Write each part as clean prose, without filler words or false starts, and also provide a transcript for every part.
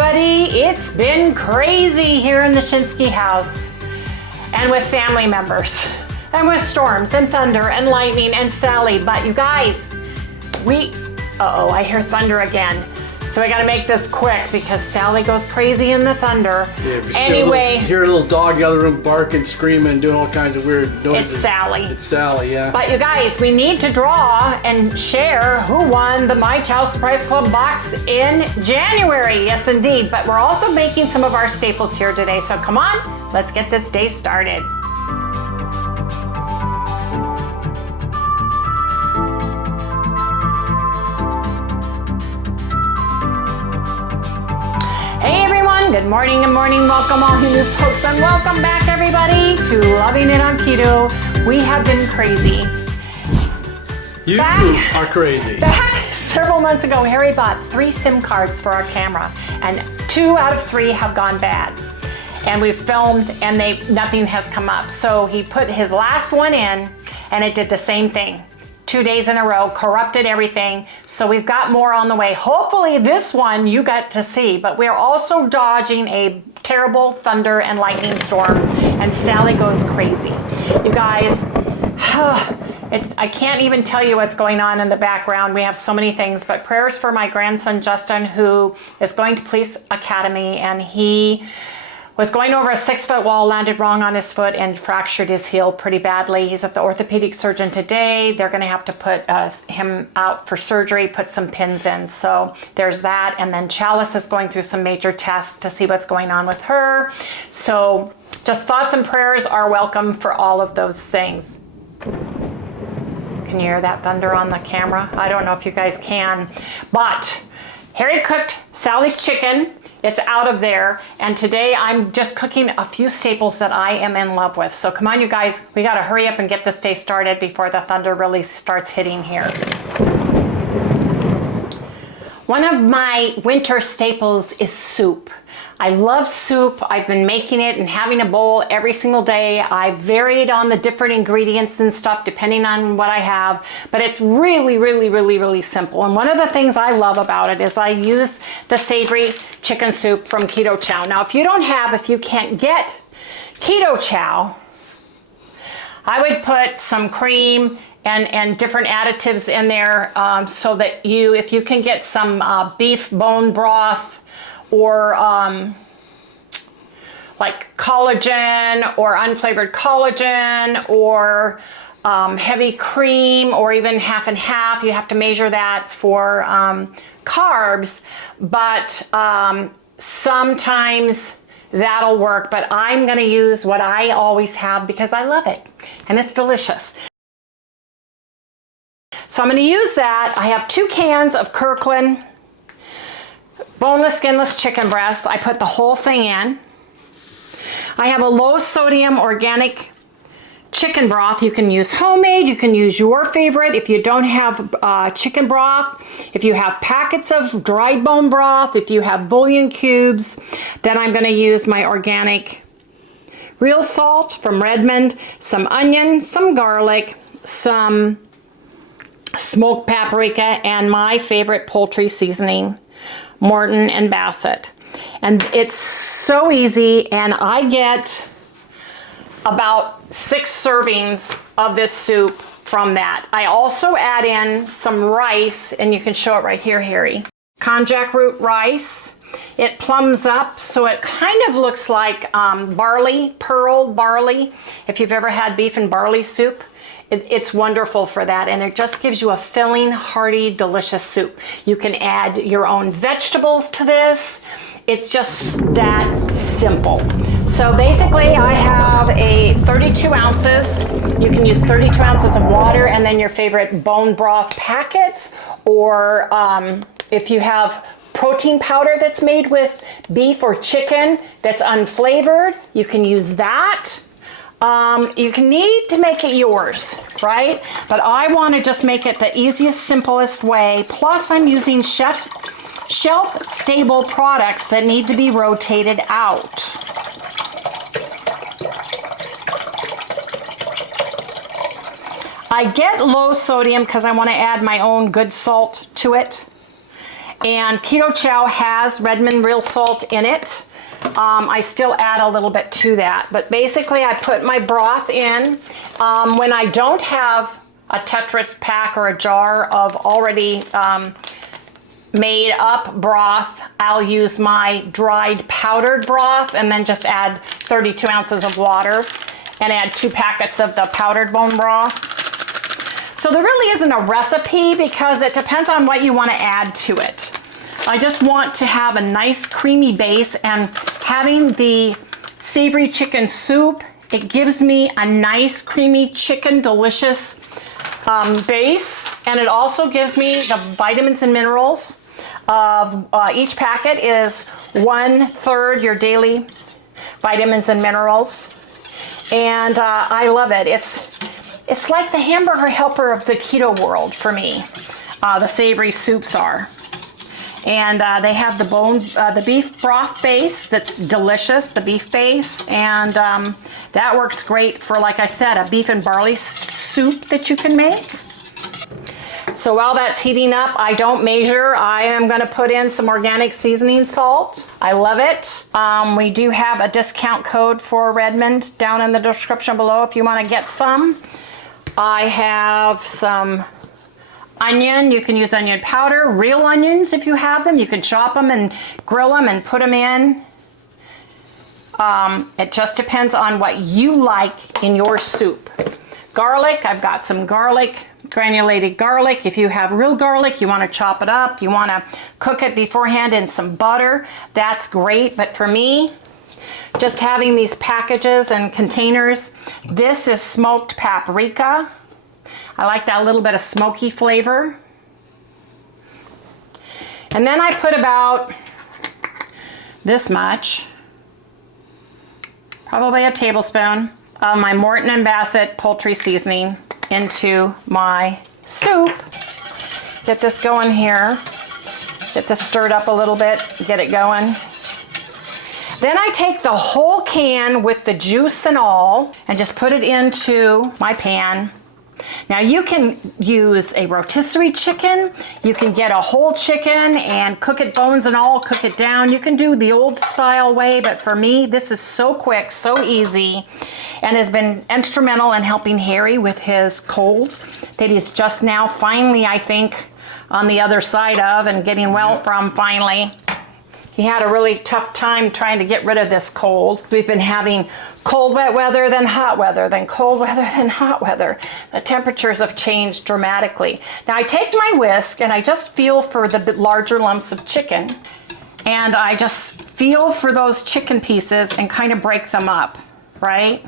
everybody. It's been crazy here in the Shinsky house and with family members and with storms and thunder and lightning and Sally. But you guys, uh-oh, I hear thunder again. So I gotta make this quick because Sally goes crazy in the thunder. Yeah, anyway. You hear a little dog in the other room barking, screaming, doing all kinds of weird noises. It's Sally. It's Sally, yeah. But you guys, we need to draw and share who won the My Chow Surprise Club box in January. Yes, indeed. But we're also making some of our staples here today. So come on, let's get this day started. Hey everyone, good morning and morning. Welcome all you new folks and welcome back everybody to Loving It on Keto. We have been crazy. You are crazy. Back several months ago, Harry bought 3 SIM cards for our camera and 2 out of 3 have gone bad. And we've filmed and nothing has come up. So he put his last one in and it did the same thing. 2 days in a row, corrupted everything. So we've got more on the way. Hopefully this one you got to see, but we're also dodging a terrible thunder and lightning storm and Sally goes crazy. You guys, I can't even tell you what's going on in the background. We have so many things, but prayers for my grandson, Justin, who is going to Police Academy, and he was going over a 6-foot wall, landed wrong on his foot and fractured his heel pretty badly. He's at the orthopedic surgeon today. They're gonna have to put him out for surgery, put some pins in. So there's that. And then Chalice is going through some major tests to see what's going on with her. So just thoughts and prayers are welcome for all of those things. Can you hear that thunder on the camera? I don't know if you guys can, but Harry cooked Sally's chicken. It's out of there, and today I'm just cooking a few staples that I am in love with. So come on, you guys, we gotta hurry up and get this day started before the thunder really starts hitting here. One of my winter staples is soup. I love soup. I've been making it and having a bowl every single day. I varied on the different ingredients and stuff depending on what I have, but it's really simple. And one of the things I love about it is I use the savory chicken soup from KetoChow. Now, if you can't get KetoChow, I would put some cream and different additives in there so that if you can get some beef bone broth, or like collagen or unflavored collagen or heavy cream or even half and half. You have to measure that for carbs, but sometimes that'll work. But I'm gonna use what I always have because I love it and it's delicious. So I'm gonna use that. I have 2 cans of Kirkland boneless, skinless chicken breasts. I put the whole thing in. I have a low sodium organic chicken broth. You can use homemade, you can use your favorite. If you don't have chicken broth, if you have packets of dried bone broth, if you have bouillon cubes, then I'm gonna use my organic real salt from Redmond, some onion, some garlic, some smoked paprika, and my favorite poultry seasoning, Morton and Bassett. And it's so easy, and I get about 6 servings of this soup from that. I also add in some rice, and you can show it right here, Harry. Konjac root rice. It plums up, so it kind of looks like barley, pearl barley. If you've ever had beef and barley soup, it's wonderful for that, and it just gives you a filling, hearty, delicious soup. You can add your own vegetables to this. It's just that simple. So basically I have a 32 ounces. You can use 32 ounces of water and then your favorite bone broth packets, or if you have protein powder that's made with beef or chicken that's unflavored, you can use that. You can need to make it yours, right? But I want to just make it the easiest, simplest way. Plus I'm using shelf-stable products that need to be rotated out. I get low sodium because I want to add my own good salt to it. And Keto Chow has Redmond real salt in it. I still add a little bit to that, but basically I put my broth in. When I don't have a Tetris pack or a jar of already made up broth, I'll use my dried powdered broth and then just add 32 ounces of water and add 2 packets of the powdered bone broth. So there really isn't a recipe because it depends on what you want to add to it. I just want to have a nice creamy base, and having the savory chicken soup, it gives me a nice creamy chicken delicious base, and it also gives me the vitamins and minerals of each packet is 1/3 your daily vitamins and minerals, and I love it. It's like the hamburger helper of the keto world for me. The savory soups are. And they have the beef broth base that's delicious, the beef base, and that works great for, like I said, a beef and barley soup that you can make. So while that's heating up, I don't measure. I am going to put in some organic seasoning salt. I love it. We do have a discount code for Redmond down in the description below if you want to get some. I have some onion. You can use onion powder, real onions if you have them. You can chop them and grill them and put them in. It just depends on what you like in your soup. Garlic, I've got some garlic, granulated garlic. If you have real garlic, you want to chop it up, you want to cook it beforehand in some butter, that's great. But for me, just having these packages and containers, this is smoked paprika. I like that little bit of smoky flavor. And then I put about this much, probably a tablespoon, of my Morton and Bassett poultry seasoning into my soup. Get this going here. Get this stirred up a little bit, get it going. Then I take the whole can with the juice and all and just put it into my pan. Now you can use a rotisserie chicken, you can get a whole chicken and cook it bones and all, cook it down. You can do the old style way, but for me, this is so quick, so easy, and has been instrumental in helping Harry with his cold that he's just now finally, I think, on the other side of and getting well from finally. He had a really tough time trying to get rid of this cold. We've been having cold, wet weather, then hot weather, then cold weather, then hot weather. The temperatures have changed dramatically. Now I take my whisk and I just feel for the larger lumps of chicken. And I just feel for those chicken pieces and kind of break them up, right?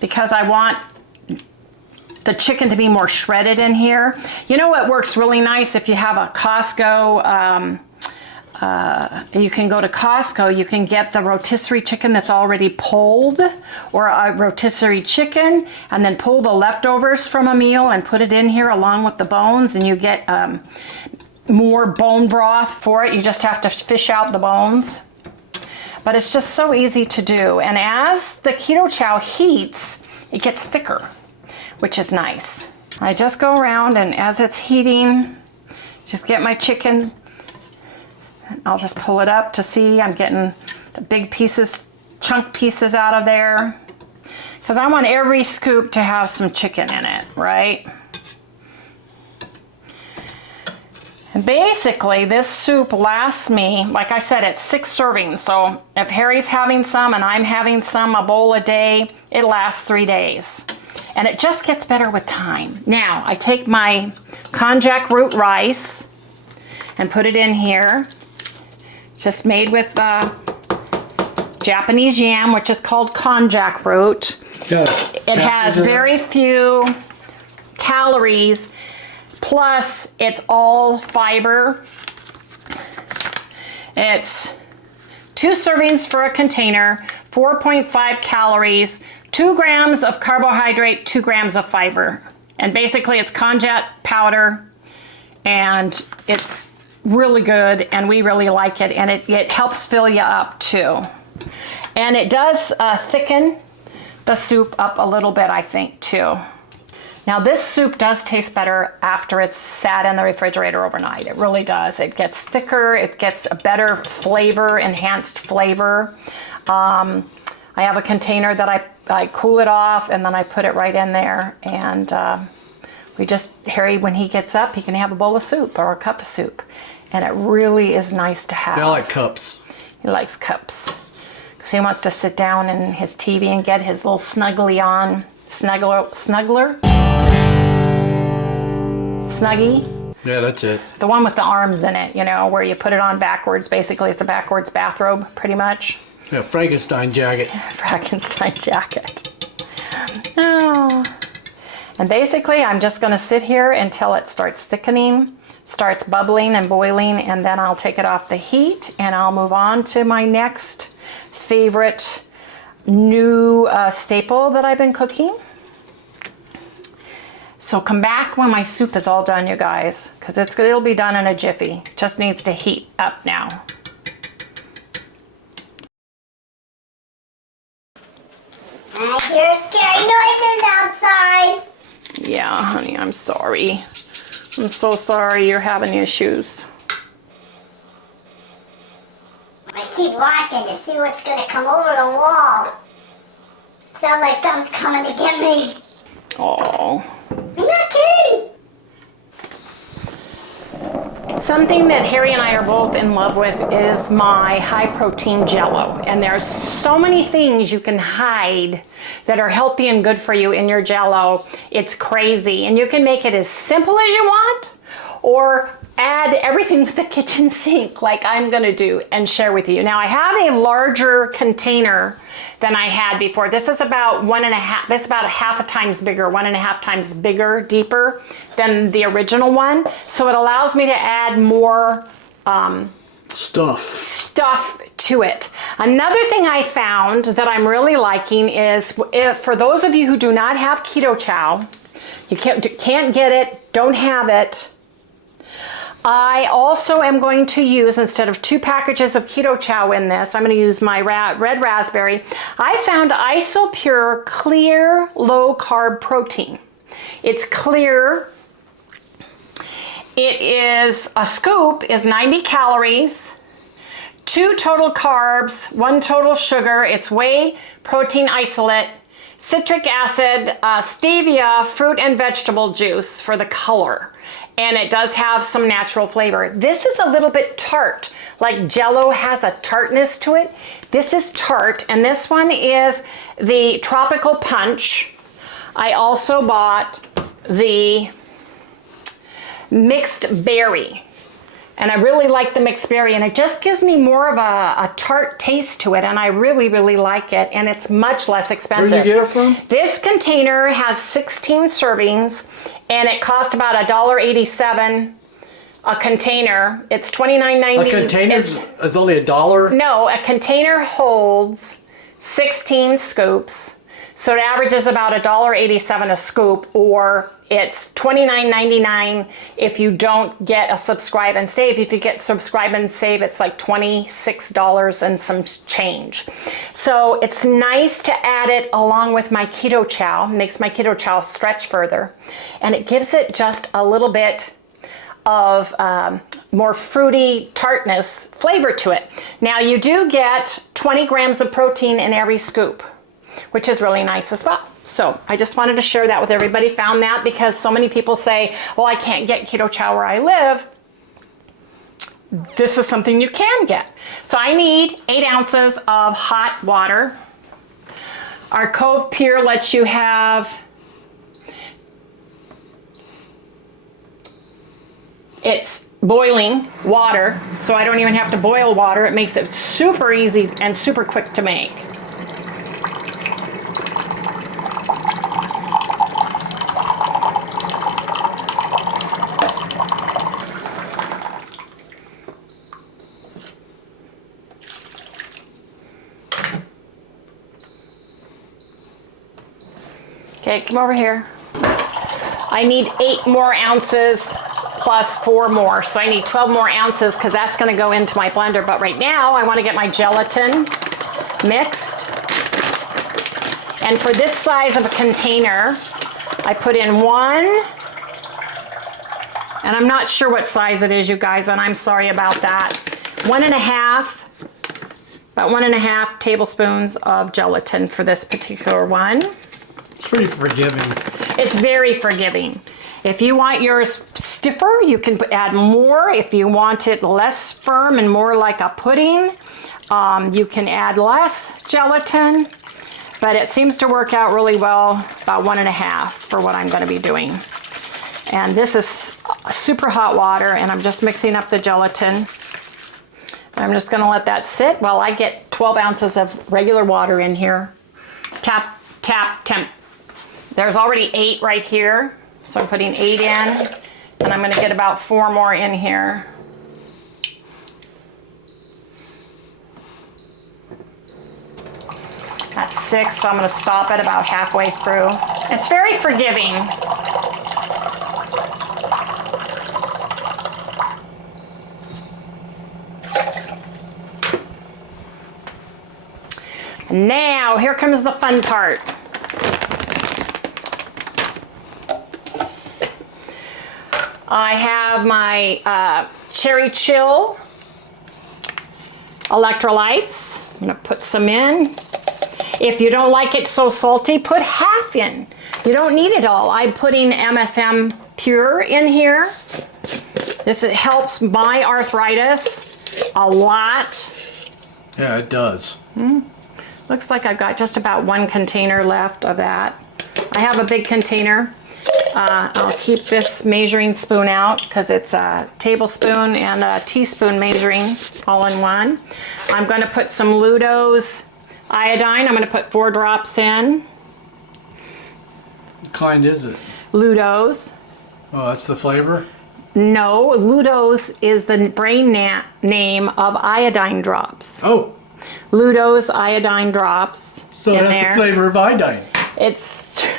Because I want the chicken to be more shredded in here. You know what works really nice if you have a Costco, you can go to Costco, you can get the rotisserie chicken that's already pulled, or a rotisserie chicken, and then pull the leftovers from a meal and put it in here along with the bones, and you get more bone broth for it. You just have to fish out the bones. But it's just so easy to do. And as the keto chow heats, it gets thicker, which is nice. I just go around and as it's heating, just get my chicken. I'll just pull it up to see I'm getting the big pieces, chunk pieces out of there. Because I want every scoop to have some chicken in it, right? And basically this soup lasts me, like I said, it's 6 servings. So if Harry's having some and I'm having some, a bowl a day, it lasts 3 days. And it just gets better with time. Now, I take my konjac root rice and put it in here. It's just made with Japanese yam, which is called konjac root. It has very few calories, plus it's all fiber. It's 2 servings for a container, 4.5 calories, 2 grams of carbohydrate, 2 grams of fiber. And basically it's konjac powder, and it's really good, and we really like it, and it helps fill you up too. And it does thicken the soup up a little bit, I think, too. Now this soup does taste better after it's sat in the refrigerator overnight. It really does. It gets thicker, it gets a better flavor, enhanced flavor. I have a container that I cool it off and then I put it right in there, and Harry, when he gets up, he can have a bowl of soup or a cup of soup. And it really is nice to have. I like cups. He likes cups. Because he wants to sit down in his TV and get his little snuggly on. Snuggler? Snuggie? Yeah, that's it. The one with the arms in it, you know, where you put it on backwards. Basically, it's a backwards bathrobe, pretty much. Yeah, Frankenstein jacket. Frankenstein jacket. Oh. And basically, I'm just going to sit here until it starts thickening, starts bubbling and boiling, and then I'll take it off the heat and I'll move on to my next favorite new staple that I've been cooking. So come back when my soup is all done, you guys, because it'll be done in a jiffy. Just needs to heat up now. I hear scary noises outside. Yeah, honey, I'm sorry. I'm so sorry you're having issues. I keep watching to see what's going to come over the wall. Sounds like something's coming to get me. Oh. I'm not kidding. Something that Harry and I are both in love with is my high protein Jell-O. And there's so many things you can hide that are healthy and good for you in your Jell-O. It's crazy. And you can make it as simple as you want, or add everything with the kitchen sink like I'm gonna do and share with you. Now I have a larger container than I had before. This is about this is about a half a times bigger, 1.5 times bigger, deeper than the original one. So it allows me to add more stuff to it. Another thing I found that I'm really liking is, for those of you who do not have ketochow, you can't get it, don't have it, I also am going to use, instead of 2 packages of ketochow in this, I'm going to use my red raspberry. I found Isopure clear low carb protein. It's clear. It is, a scoop is 90 calories, 2 total carbs, 1 total sugar. It's whey protein isolate, citric acid, stevia, fruit and vegetable juice for the color. And it does have some natural flavor. This is a little bit tart, like Jell-O has a tartness to it. This is tart, and this one is the Tropical Punch. I also bought the mixed berry, and I really like the mixed berry, and it just gives me more of a tart taste to it, and I really, really like it, and it's much less expensive. Where did you get it from? This container has 16 servings, and it cost about $1.87 a container. It's $29.90. A container is only $1? No, a container holds 16 scoops. So it averages about $1.87 a scoop, or it's $29.99 if you don't get a subscribe and save. If you get subscribe and save, it's like $26 and some change. So it's nice to add it along with my ketochow. Makes my ketochow stretch further, and it gives it just a little bit of more fruity tartness flavor to it. Now you do get 20 grams of protein in every scoop, which is really nice as well. So I just wanted to share that with everybody. Found that because so many people say, well, I can't get ketochow where I live. This is something you can get. So I need 8 ounces of hot water. Our Cove Pure lets you have, it's boiling water, so I don't even have to boil water. It makes it super easy and super quick to make. Okay, come over here. I need 8 more ounces plus 4 more. So I need 12 more ounces because that's going to go into my blender. But right now I want to get my gelatin mixed. And for this size of a container, I put in 1, and I'm not sure what size it is, you guys, and I'm sorry about that. 1.5, about 1.5 tablespoons of gelatin for this particular one. Pretty forgiving. It's very forgiving. If you want yours stiffer, you can add more. If you want it less firm and more like a pudding, you can add less gelatin. But it seems to work out really well, about 1.5 for what I'm going to be doing. And this is super hot water, and I'm just mixing up the gelatin. I'm just going to let that sit while I get 12 ounces of regular water in here. Tap, tap, temp. There's already 8 right here. So I'm putting 8 in, and I'm going to get about 4 more in here. That's 6, so I'm going to stop it about halfway through. It's very forgiving. Now, here comes the fun part. I have my Cherry Chill electrolytes. I'm going to put some in. If you don't like it so salty, put half in. You don't need it all. I'm putting MSM Pure in here. This helps my arthritis a lot. Yeah, it does. Looks like I've got just about 1 container left of that. I have a big container. I'll keep this measuring spoon out because it's a tablespoon and a teaspoon measuring all in one. I'm going to put some Ludo's iodine. I'm going to put 4 drops in. What kind is it? Ludo's. Oh, that's the flavor? No, Ludo's is the brand name of iodine drops. Oh. Ludo's iodine drops. So that's the flavor of iodine. It's...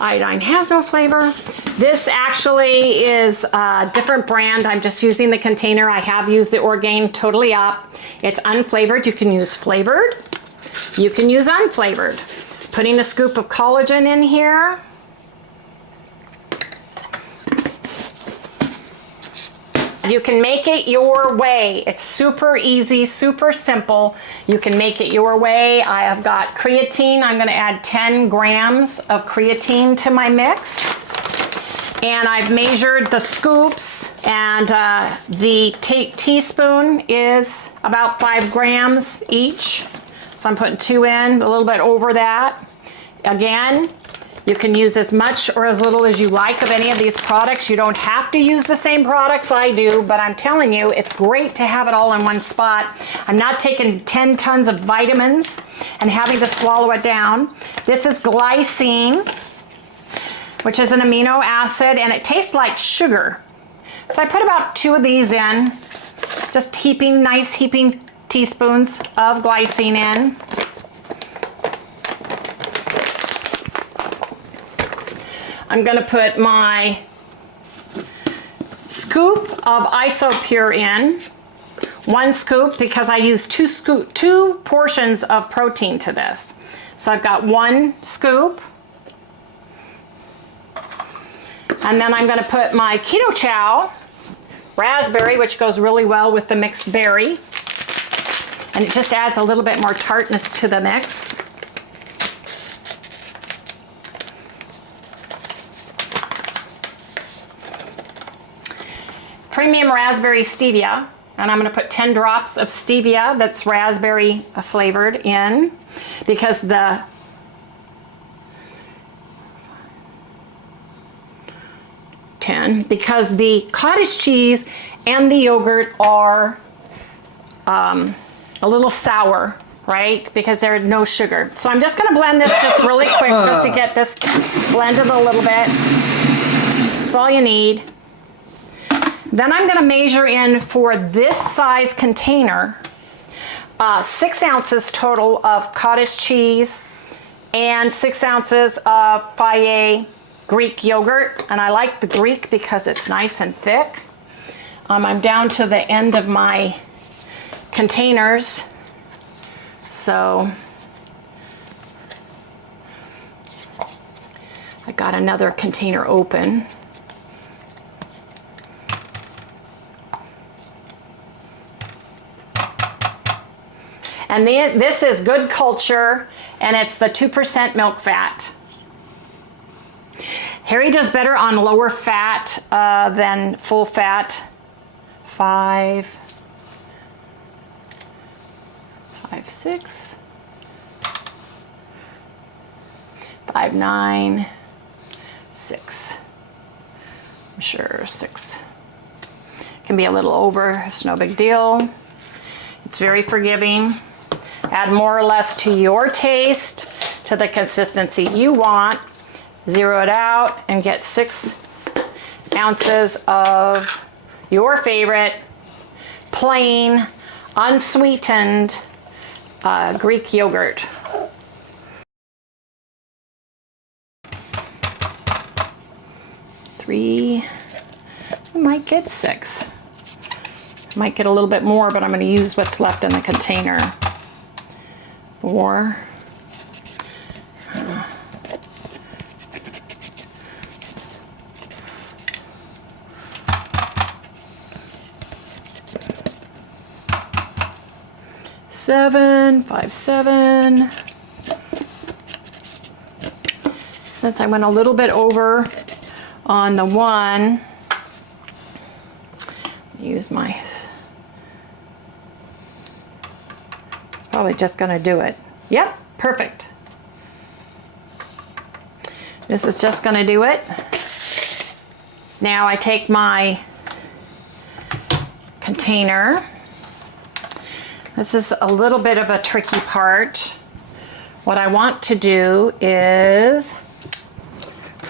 Iodine has no flavor. This actually is a different brand. I'm just using the container. I have used the Orgain Totally Up. It's unflavored. You can use flavored. You can use unflavored. Putting a scoop of collagen in here. You can make it your way. It's super easy, super simple. You can make it your way. I have got creatine. I'm going to add 10 grams of creatine to my mix. And I've measured the scoops, and the teaspoon is about 5 grams each. So I'm putting 2 in, a little bit over that. Again, you can use as much or as little as you like of any of these products. You don't have to use the same products I do, but I'm telling you, it's great to have it all in one spot. I'm not taking 10 tons of vitamins and having to swallow it down. This is glycine, which is an amino acid, and it tastes like sugar. So I put about 2 of these in, just nice heaping teaspoons of glycine in. I'm going to put my scoop of Isopure in. 1 scoop because I use 2 portions of protein to this. So I've got 1 scoop. And then I'm going to put my KetoChow raspberry, which goes really well with the mixed berry. And it just adds a little bit more tartness to the mix. Premium raspberry stevia, and I'm going to put 10 drops of stevia that's raspberry flavored in because the cottage cheese and the yogurt are a little sour, right? Because there's no sugar. So I'm just going to blend this just really quick just to get this blended a little bit. That's all you need. Then I'm going to measure in for this size container 6 ounces total of cottage cheese and 6 ounces of Fage Greek yogurt. And I like the Greek because it's nice and thick. I'm down to the end of my containers. So I got another container open. And this is Good Culture, and it's the 2% milk fat. Harry does better on lower fat than full fat. 5, 6, 5, 9, 6. I'm sure 6. Can be a little over, it's no big deal. It's very forgiving. Add more or less to your taste, to the consistency you want. Zero it out and get 6 ounces of your favorite plain, unsweetened Greek yogurt. Three, I might get 6. I might get a little bit more, but I'm going to use what's left in the container. 4. 7, 5, 7. Since I went a little bit over on the 1, use my, it's probably just going to do it. Yep, perfect. This is just going to do it. Now I take my container. This is a little bit of a tricky part. What I want to do is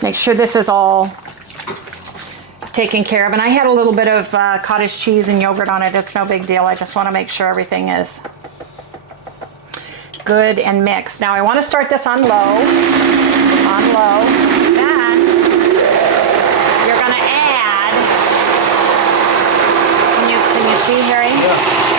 make sure this is all taken care of. And I had a little bit of cottage cheese and yogurt on it. It's no big deal. I just want to make sure everything is good and mixed. Now I want to start this on low. On low. Then you're going to add. Can you see, Harry? Yeah.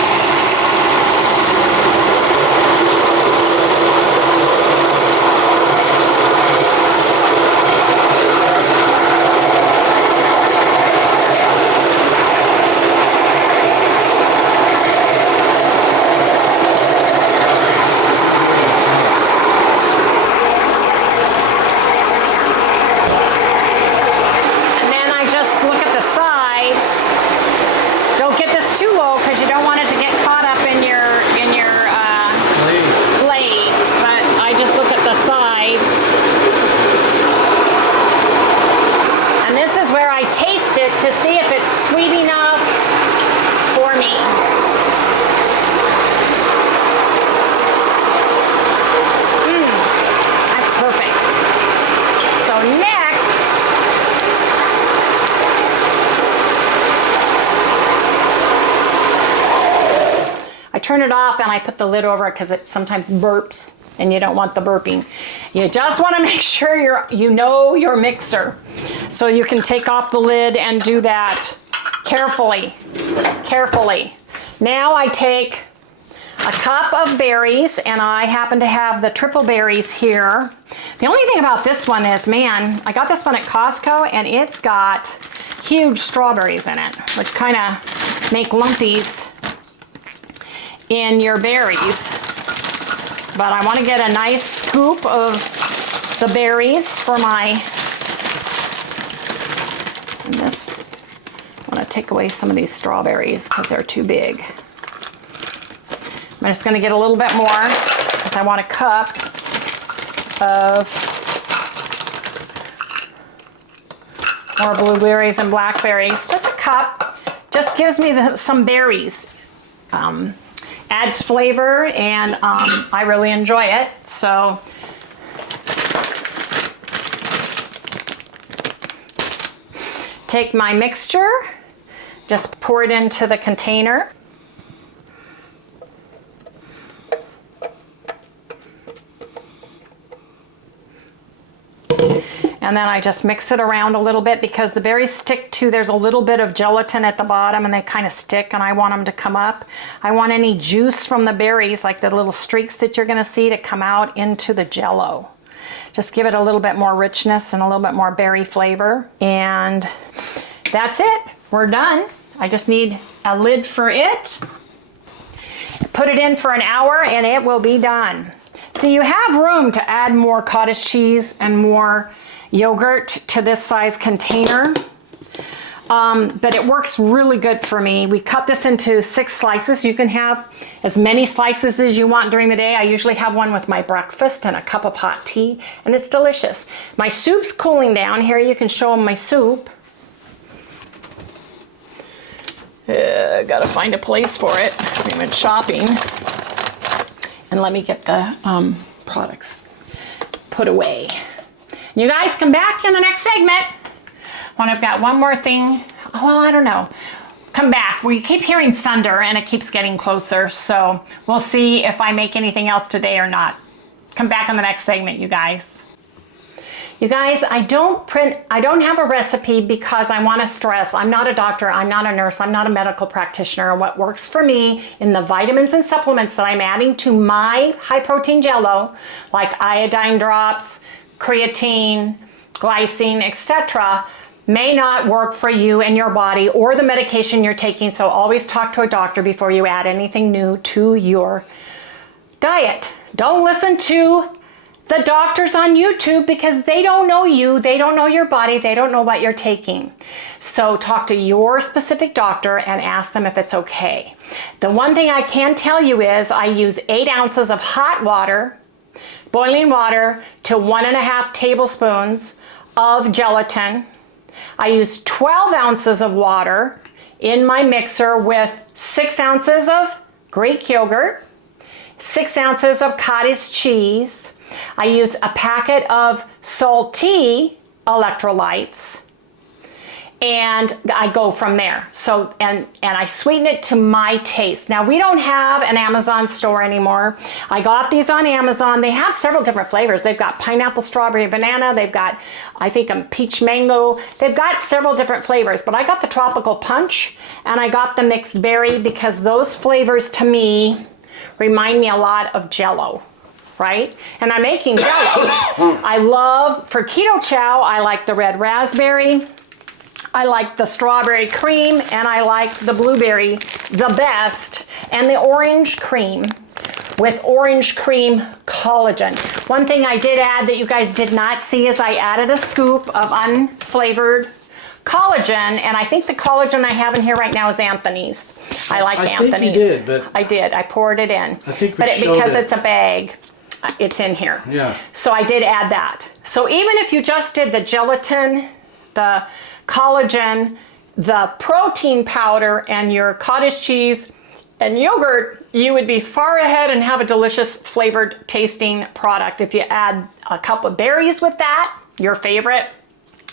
Turn it off and I put the lid over it because it sometimes burps and you don't want the burping. You just want to make sure you know your mixer. So you can take off the lid and do that carefully, carefully. Now I take a cup of berries, and I happen to have the triple berries here. The only thing about this one is, man, I got this one at Costco and it's got huge strawberries in it, which kind of make lumpies in your berries. But I want to get a nice scoop of the berries for my, and this, I want to take away some of these strawberries because they're too big. I'm just going to get a little bit more because I want a cup of more blueberries and blackberries. Just a cup. Just gives me some berries. Adds flavor, and I really enjoy it. So take my mixture, just pour it into the container. And then I just mix it around a little bit because the berries stick to, there's a little bit of gelatin at the bottom and they kind of stick, and I want them to come up. I want any juice from the berries, like the little streaks that you're gonna see, to come out into the Jell-O. Just give it a little bit more richness and a little bit more berry flavor. And that's it. We're done. I just need a lid for it. Put it in for an hour and it will be done. So you have room to add more cottage cheese and more yogurt to this size container. But it works really good for me. We cut this into 6 slices. You can have as many slices as you want during the day. I usually have one with my breakfast and a cup of hot tea, and it's delicious. My soup's cooling down. Here you can show them my soup. Gotta find a place for it. I went shopping. And let me get the products put away. You guys come back in the next segment when I've got one more thing. Well, I don't know. Come back. We keep hearing thunder and it keeps getting closer. So we'll see if I make anything else today or not. Come back in the next segment, you guys. You guys, I don't have a recipe because I want to stress. I'm not a doctor, I'm not a nurse, I'm not a medical practitioner. What works for me in the vitamins and supplements that I'm adding to my high protein jello, like iodine drops, creatine, glycine, etc., may not work for you and your body or the medication you're taking. So always talk to a doctor before you add anything new to your diet. Don't listen to the doctors on YouTube because they don't know you, they don't know your body, they don't know what you're taking. So talk to your specific doctor and ask them if it's okay. The one thing I can tell you is I use 8 ounces of hot water, boiling water, to 1.5 tablespoons of gelatin. I use 12 ounces of water in my mixer with 6 ounces of Greek yogurt, 6 ounces of cottage cheese. I use a packet of salty electrolytes, and I go from there. So, and I sweeten it to my taste. Now, we don't have an Amazon store anymore. I got these on Amazon. They have several different flavors. They've got pineapple, strawberry, banana. They've got, I think, a peach mango. They've got several different flavors, but I got the tropical punch and I got the mixed berry because those flavors to me remind me a lot of Jell-O. Right? And I'm making Jell-O. I love, for keto chow, I like the red raspberry, I like the strawberry cream, and I like the blueberry the best, and the orange cream with orange cream collagen. One thing I did add that you guys did not see is I added a scoop of unflavored collagen, and I think the collagen I have in here right now is Anthony's. I like Anthony's. I think you did, but I did. I poured it in. I think because it's a bag. It's in here. Yeah. So I did add that. So even if you just did the gelatin, the collagen, the protein powder, and your cottage cheese and yogurt, you would be far ahead and have a delicious flavored tasting product. If you add a couple of berries with that, your favorite,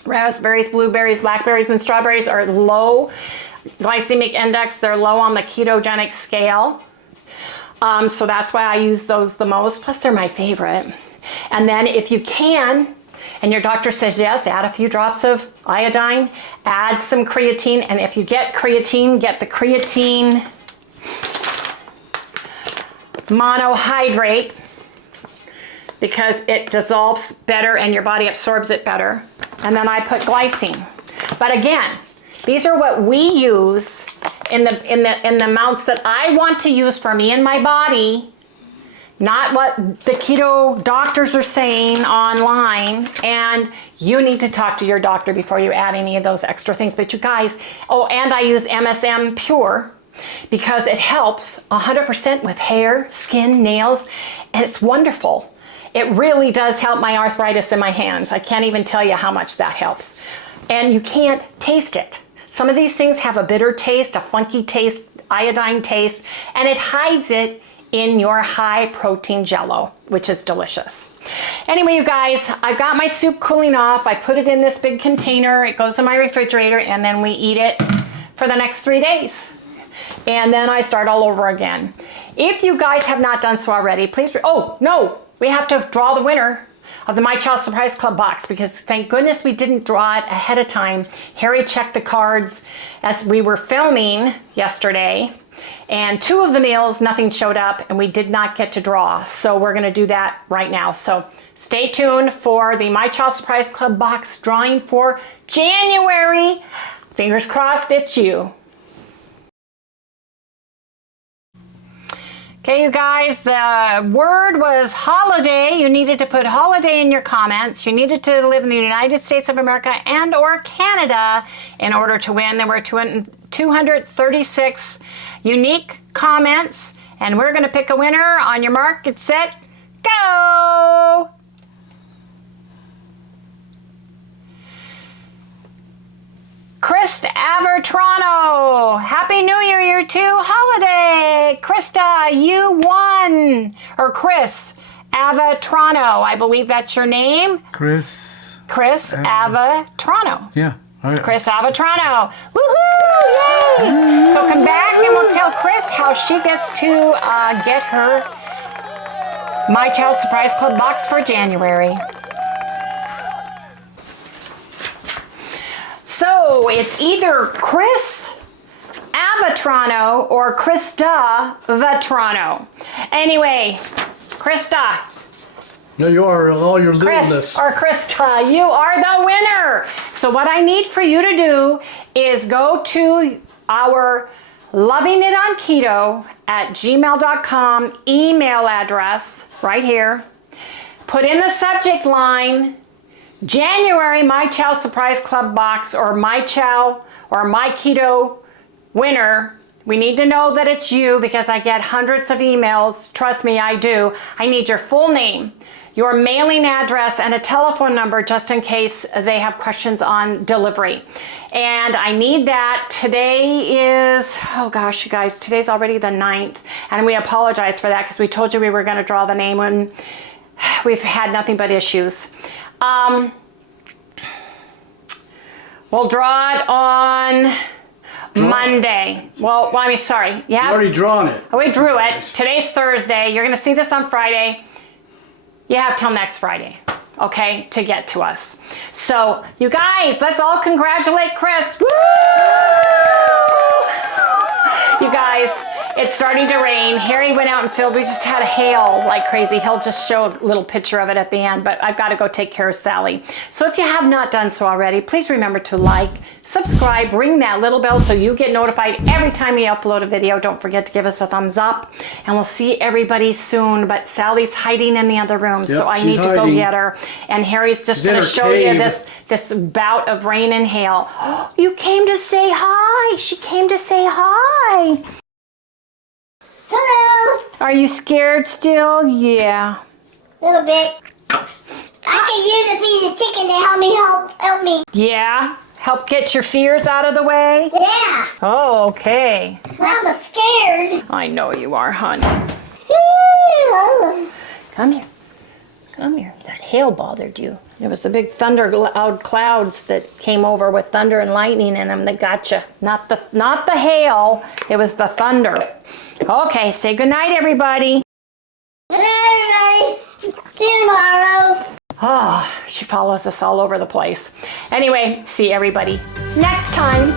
raspberries, blueberries, blackberries, and strawberries are low glycemic index. They're low on the ketogenic scale. So that's why I use those the most, plus they're my favorite. And then if you can, and your doctor says yes, add a few drops of iodine, add some creatine, and if you get creatine, get the creatine monohydrate because it dissolves better and your body absorbs it better. And then I put glycine. But again, these are what we use in the amounts that I want to use for me and my body, not what the keto doctors are saying online. And you need to talk to your doctor before you add any of those extra things. But you guys, oh, and I use MSM Pure because it helps 100% with hair, skin, nails, and it's wonderful. It really does help my arthritis in my hands. I can't even tell you how much that helps. And you can't taste it. Some of these things have a bitter taste, a funky taste, iodine taste, and it hides it in your high protein Jell-O, which is delicious. Anyway, you guys, I've got my soup cooling off. I put it in this big container. It goes in my refrigerator, and then we eat it for the next 3 days. And then I start all over again. If you guys have not done so already, please, oh, no, we have to draw the winner of the My Chow Surprise Club box because thank goodness we didn't draw it ahead of time. Harry checked the cards as we were filming yesterday, and 2 of the meals, nothing showed up, and we did not get to draw. So we're gonna do that right now. So stay tuned for the My Chow Surprise Club box drawing for January. Fingers crossed it's you. Okay, you guys, the word was holiday. You needed to put holiday in your comments. You needed to live in the United States of America and or Canada in order to win. There were 236 unique comments, and we're going to pick a winner. On your mark, get set, go! Krista Avertrano, Happy New Year, you too. Holiday. Krista, you won. Or Chris Avertrano, I believe that's your name. Chris Avertrano. Yeah. All right. Chris Avertrano. Woohoo! Yay! So come back and we'll tell Chris how she gets to get her My Chow Surprise Club box for January. So it's either Chris Avertrano or Krista Vetrano. Anyway, Krista. No, you are all your Chris littleness. or Krista, you are the winner. So what I need for you to do is go to our lovingitonketoat@gmail.com email address right here. Put in the subject line January My Chow Surprise Club box or My Chow or My Keto winner. We need to know that it's you because I get hundreds of emails. Trust me, I do. I need your full name, your mailing address, and a telephone number just in case they have questions on delivery. And I need that. Today is, oh gosh, you guys, today's already the 9th. And we apologize for that because we told you we were going to draw the name when we've had nothing but issues. We'll draw it on Monday. Well, I mean, sorry. Yeah. You've already drawn it. We drew it. Today's Thursday. You're going to see this on Friday. You have till next Friday, okay, to get to us. So, you guys, let's all congratulate Chris. Woo! You guys, it's starting to rain. Harry went out and filled. We just had a hail like crazy. He'll just show a little picture of it at the end, but I've got to go take care of Sally. So if you have not done so already, please remember to like, subscribe, ring that little bell so you get notified every time we upload a video. Don't forget to give us a thumbs up, and we'll see everybody soon. But Sally's hiding in the other room, so I need to go get her. And Harry's just going to show you this bout of rain and hail. Oh, you came to say hi. She came to say hi. Hello. Are you scared still? Yeah. A little bit. I could use a piece of chicken to help me. Yeah? Help get your fears out of the way? Yeah. Oh, okay. I'm scared. I know you are, honey. Come here. Come here. That hail bothered you. It was the big thunder loud clouds that came over with thunder and lightning in them that got you. Not the hail. It was the thunder. Okay, say goodnight, everybody. Good night, everybody. See you tomorrow. Oh, she follows us all over the place. Anyway, see everybody next time.